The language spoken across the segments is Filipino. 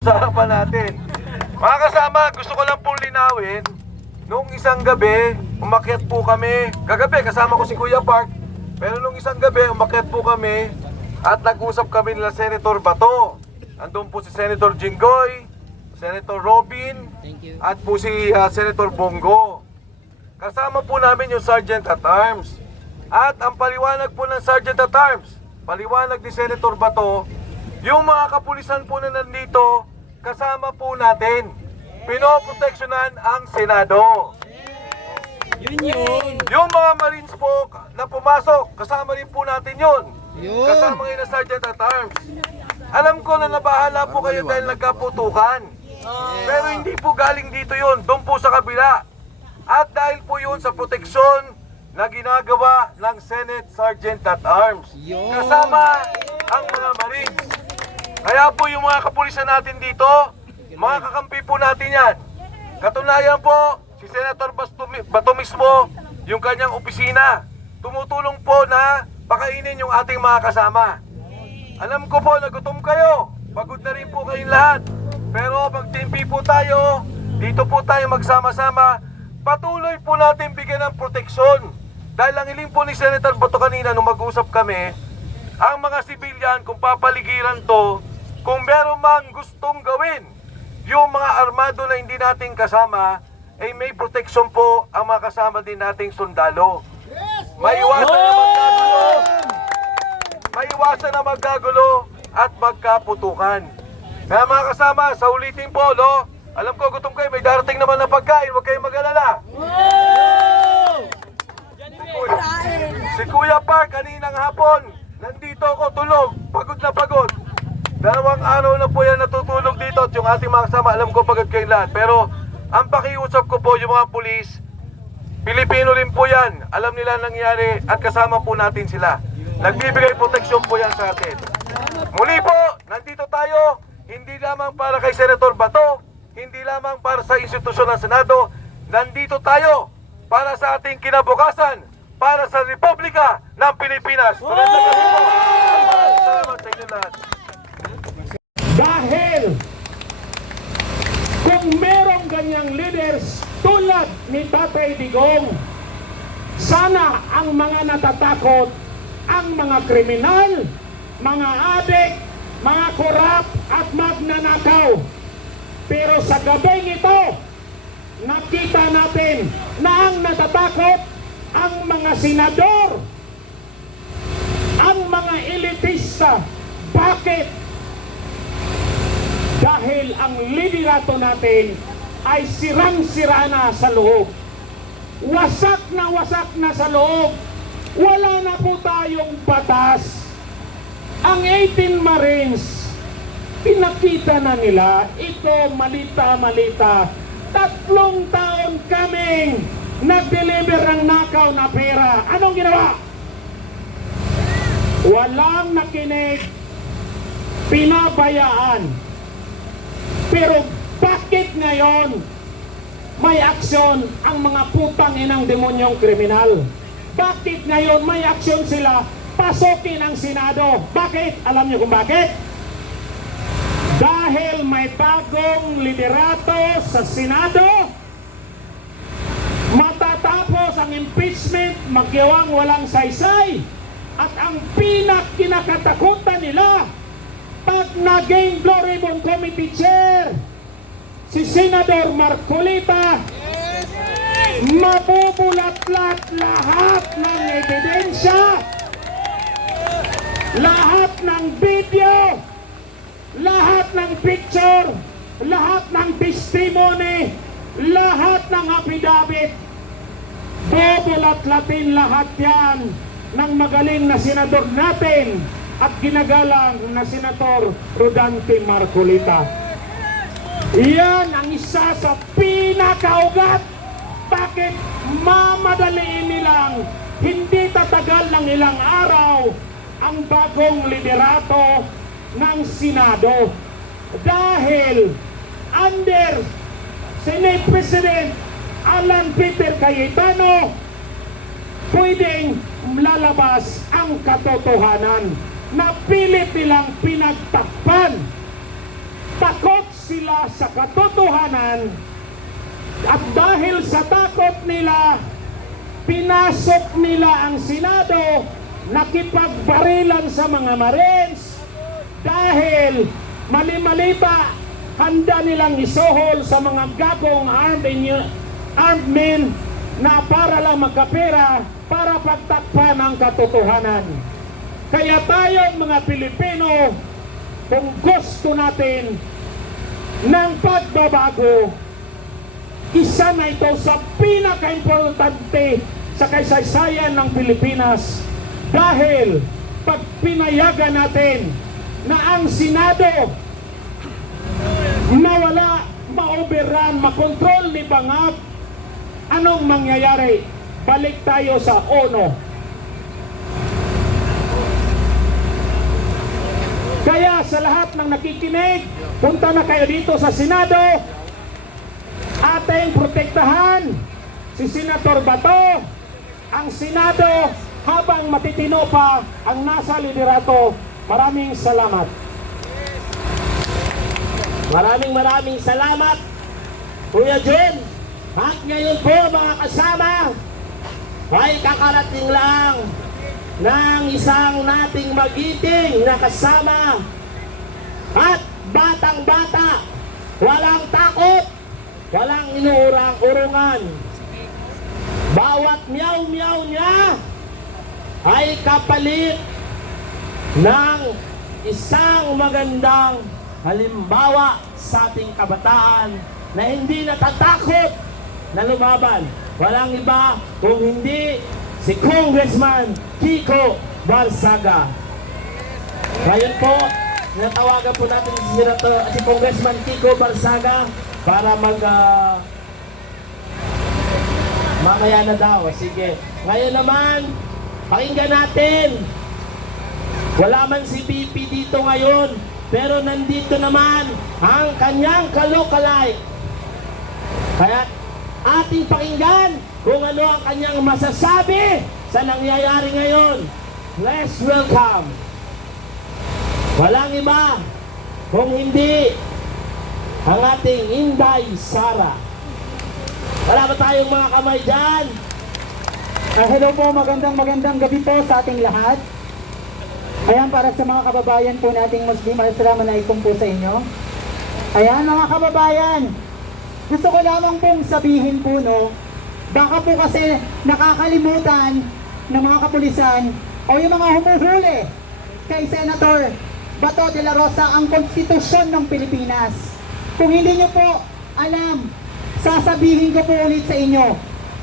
Sa harapan natin. Mga kasama, gusto ko lang pong linawin, nung isang gabi, umakyat po kami. Kagabi, kasama ko si Kuya Park. Pero nung isang gabi, umakyat po kami at nag-usap kami nila Senator Bato. Andun po si Senator Jinggoy, Senator Robin, at po si Senator Bongo. Kasama po namin yung Sergeant at Arms. At ang paliwanag po ng Sergeant at Arms, paliwanag ni Senator Bato, yung mga kapulisan po na nandito, kasama po natin. Pinoproteksyonan ang Senado. Yun. Yung mga Marines po na pumasok, kasama rin po natin yun. Kasama ngayon na Sergeant at Arms. Alam ko na nabahala po kayo dahil nagkaputukan. Pero hindi po galing dito yun, doon po sa kabila. At dahil po yun sa proteksyon na ginagawa ng Senate Sergeant at Arms. Kasama ang mga Marines. Kaya po yung mga kapulisan natin dito, mga kakampi po natin yan. Katunayan po, si Senator Bato mismo, yung kanyang opisina, tumutulong po na pakainin yung ating mga kasama. Alam ko po, nagutom kayo, pagod na rin po kayong lahat. Pero magtimpi po tayo, dito po tayo magsama-sama, patuloy po natin bigyan ng proteksyon. Dahil ang hiling po ni Senator Bato kanina nung mag-usap kami, ang mga sibilyan, kung papaligiran to, kung meron mang gustong gawin, yung mga armado na hindi nating kasama, ay may proteksyon po ang mga kasama din nating sundalo. Maiwasan na magkagulo. Maiwasan na magkagulo at magkaputukan. Kaya mga kasama, sa ulitin po, no? Alam ko, gutom kayo, may darating naman na pagkain, huwag kayong mag-alala. Si Kuya Park, kaninang hapon, nandito ako, tulog, pagod na pagod. 2 araw na po yan natutulog dito at yung ating mga kasama, alam ko pagod kayong lahat. Pero ang pakiusap ko po yung mga pulis, Pilipino rin po yan, alam nila nangyari at kasama po natin sila. Nagbibigay proteksyon po yan sa atin. Muli po, nandito tayo, hindi lamang para kay Senator Bato, hindi lamang para sa institusyon ng Senado, nandito tayo para sa ating kinabukasan, para sa Republika ng Pilipinas. Salamat sa inyo lahat. Dahil kung merong ganyang leaders tulad ni Tatay Digong, sana ang mga natatakot, ang mga kriminal, mga adik, mga korap at magnanakaw. Pero sa gabing ito, nakita natin na ang natatakot ang mga senador, ang mga elitista. Bakit? Dahil ang liderato natin ay sirang-sira na sa loob. Wasak na sa loob. Wala na po tayong batas. Ang 18 Marines, pinakita na nila, ito malita-malita. 3 taon kaming nag-deliver ng nakaw na pera. Anong ginawa? Walang nakinig, pinabayaan. Pero bakit ngayon may aksyon ang mga putang inang demonyong kriminal? Bakit ngayon may aksyon sila pasukin ang Senado? Bakit? Alam niyo kung bakit? Dahil may bagong liderato sa Senado, matatapos ang impeachment, magyawang walang saysay, at ang kinakatakutan nila, pag naging Blue Ribbon Committee Chair si Senador Marcolita, mabubulat-lat lahat ng ebidensya, lahat ng video, lahat ng picture, lahat ng testimony, lahat ng affidavit. Bubulat-latin lahat yan ng magaling na senador natin at ginagalang na Senator Rodante Marcolita. Iyan ang isa sa pinakaugat. Bakit mamadaliin nilang hindi tatagal ng ilang araw ang bagong liderato ng Senado? Dahil under Senate President Alan Peter Cayetano, pwedeng lalabas ang katotohanan na pilit nilang pinagtakpan takot sila sa katotohanan at dahil sa takot nila, pinasok nila ang Senado, nakipagbarilan sa mga Marines dahil mali-mali pa handa nilang isuhol sa mga gagong armed men na para lang magkapera para pagtakpan ang katotohanan. Kaya tayong mga Pilipino, kung gusto natin ng pagbabago, isa na ito sa pinaka-importante sa kasaysayan ng Pilipinas dahil pag pinayagan natin na ang Senado nawala, ma-overrun, makontrol ni Bangag, anong mangyayari? Balik tayo sa ONO. Kaya sa lahat ng nakikinig, punta na kayo dito sa Senado, ating protektahan si Senator Bato, ang Senado habang matitino pa ang nasa liderato. Maraming salamat. Maraming salamat, Kuya Jun. At ngayon po mga kasama, ay kakarating lang ng isang nating magiting na kasama. At batang-bata, walang takot, walang inuurang-urungan. Bawat meow-meow niya ay kapalit ng isang magandang halimbawa sa ating kabataan na hindi natatakot na lumaban. Walang iba kung hindi si Congressman Kiko Barsaga. Ngayon po, natawagan po natin si Congressman Kiko Barsaga para mamaya na daw. Sige. Ngayon naman, pakinggan natin. Wala man si BP dito ngayon, pero nandito naman ang kanyang kalokalike. Kaya ating pakinggan kung ano ang kanyang masasabi sa nangyayari ngayon. Let's welcome. Walang iba kung hindi ang ating Inday Sara. Wala ba tayong mga kamay dyan? Hello po, magandang gabi po sa ating lahat. Ayan, para sa mga kababayan po nating Muslim, assalamualaikum po sa inyo. Ayan mga kababayan, gusto ko lamang pong sabihin po, no, baka po kasi nakakalimutan ng mga kapulisan o yung mga humuhuli kay Senator Bato de la Rosa ang konstitusyon ng Pilipinas. Kung hindi nyo po alam, sasabihin ko po ulit sa inyo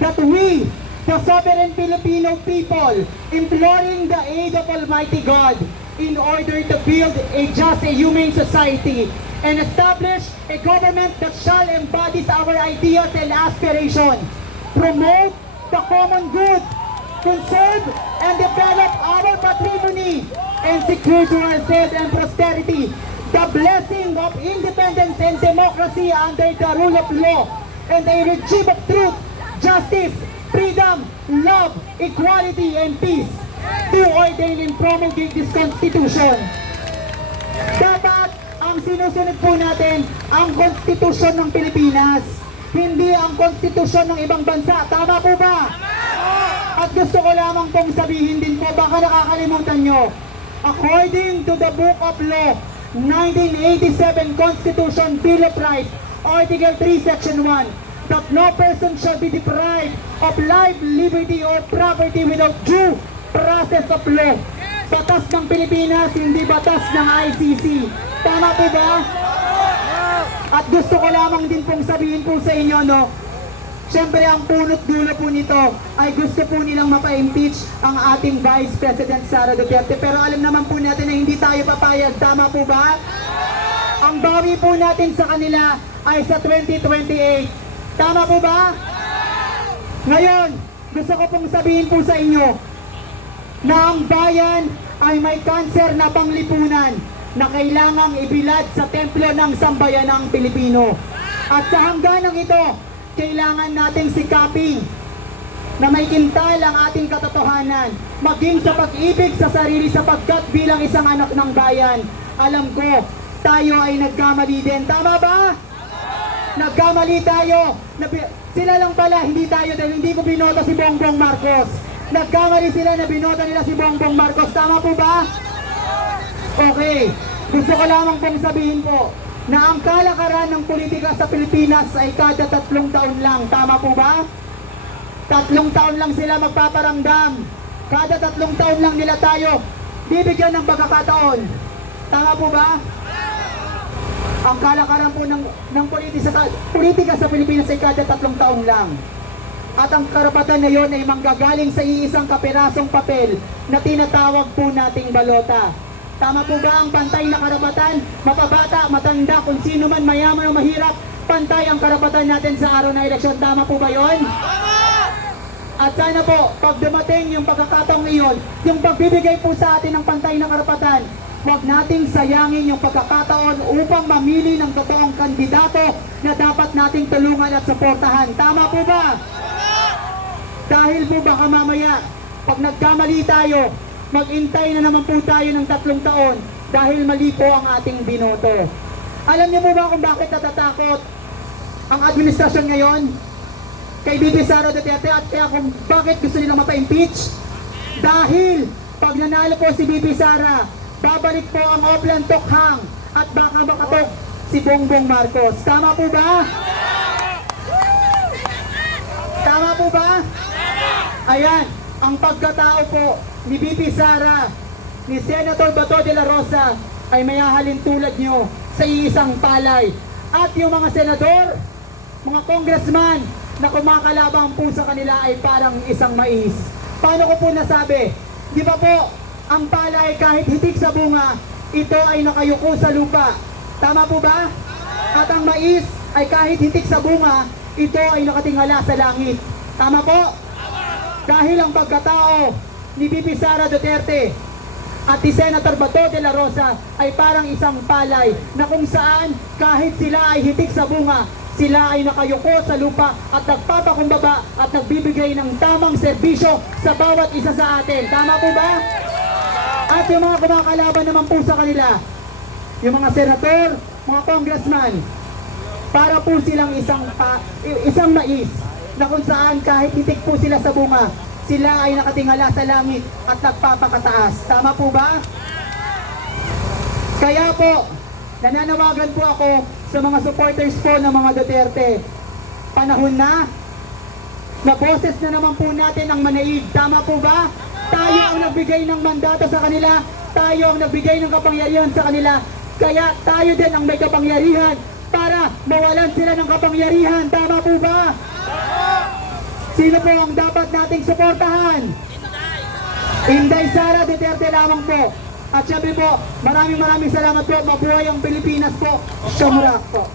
that we, the sovereign Filipino people, imploring the aid of Almighty God in order to build a just, a humane society and establish a government that shall embody our ideas and aspirations, promote the common good, conserve and develop our patrimony, and secure to ourselves and posterity the blessing of independence and democracy under the rule of law and a regime of truth, justice, freedom, love, equality, and peace to ordain and promulgate this Constitution. Dapat ang sinusunod po natin ang Konstitusyon ng Pilipinas, hindi ang Konstitusyon ng ibang bansa. Tama po ba? At gusto ko lamang pong sabihin din po, baka nakakalimutan nyo, according to the Book of Law, 1987 Constitution Bill of Rights, Article 3, Section 1, that no person shall be deprived of life, liberty, or property without due process of law. Batas ng Pilipinas, hindi batas ng ICC. Tama po ba? At gusto ko lamang din pong sabihin po sa inyo, no, siyempre ang punot dulo po nito ay gusto po nilang mapa-impeach ang ating Vice President Sara Duterte. Pero alam naman po natin na hindi tayo papayag. Tama po ba? Ang bawi po natin sa kanila ay sa 2028. Tama po ba? Ngayon, gusto ko pong sabihin po sa inyo na ang bayan ay may kanser na panglipunan na kailangang ibilad sa templo ng sambayanang Pilipino. At sa hangganang ito, kailangan nating sikapin na may kintal ang ating katotohanan, maging sa pag-ibig sa sarili sapagkat bilang isang anak ng bayan, alam ko tayo ay nagkamali din. Tama ba? Nagkamali tayo. Sila lang pala, hindi tayo dahil hindi ko binoto si Bongbong Marcos. Nagkamali sila na binoto nila si Bongbong Marcos. Tama po ba? Okay. Gusto ko lamang pong sabihin po na ang kalakaran ng politika sa Pilipinas ay kada 3 taon lang. Tama po ba? 3 taon lang sila magpaparamdam. Kada 3 taon lang nila tayo bibigyan ng pagkakataon. Tama po ba? Ang kalakaran po ng politika sa Pilipinas ay kada 3 taon lang. At ang karapatan na yon ay manggagaling sa iisang kapirasong papel na tinatawag po nating balota. Tama po ba ang pantay na karapatan? Mapabata, matanda, kung sino man, mayaman o mahirap, pantay ang karapatan natin sa araw na eleksyon. Tama po ba yon? At sana po, pag dumating yung pagkakataong iyon, yung pagbibigay po sa atin ng pantay na karapatan, huwag nating sayangin yung pagkakataon upang mamili ng totoong kandidato na dapat nating tulungan at suportahan. Tama po ba? Dahil po baka mamaya, pag nagkamali tayo, mag-intay na naman po tayo ng 3 taon dahil mali po ang ating binoto. Alam niyo po ba kung bakit natatakot ang administrasyon ngayon kay BP Sara Duterte at kaya kung bakit gusto nilang mapa-impeach? Dahil pag nanalo po si BP Sara, babalik po ang Oplan Tokhang at baka makatok si Bongbong Marcos. Tama po ba? Tama po ba? Ayan, ang pagkatao po ni BP Sara, ni Senator Bato de la Rosa ay mayahalin tulad nyo sa iisang palay. At yung mga senador, mga congressman na kumakalabang po sa kanila ay parang isang mais. Paano ko po nasabi? Di ba po, ang palay kahit hitik sa bunga, ito ay nakayuko sa lupa. Tama po ba? At ang mais ay kahit hitik sa bunga, ito ay nakatingala sa langit. Tama po? Dahil ang pagkatao ni BP Sara Duterte at ni Senator Bato de la Rosa ay parang isang palay na kung saan kahit sila ay hitik sa bunga, sila ay nakayuko sa lupa at nagpapakumbaba at nagbibigay ng tamang serbisyo sa bawat isa sa atin. Tama po ba? At yung mga kumakalaban naman po sa kanila, yung mga senator, mga congressman, para po silang isang mais na kung saan kahit hitik po sila sa bunga, sila ay nakatingala sa langit at nagpapakataas. Tama po ba? Kaya po, nananawagan po ako sa mga supporters po ng mga Duterte. Panahon na boses na naman po natin ang manaig. Tama po ba? Tayo ang nagbigay ng mandato sa kanila. Tayo ang nagbigay ng kapangyarihan sa kanila. Kaya tayo din ang may kapangyarihan para mawalan sila ng kapangyarihan. Tama po ba? Sino po ang dapat nating suportahan? Inday Sara Duterte lamang po. At syempre po, maraming salamat po. Mabuhay ang Pilipinas po. Sumurak po.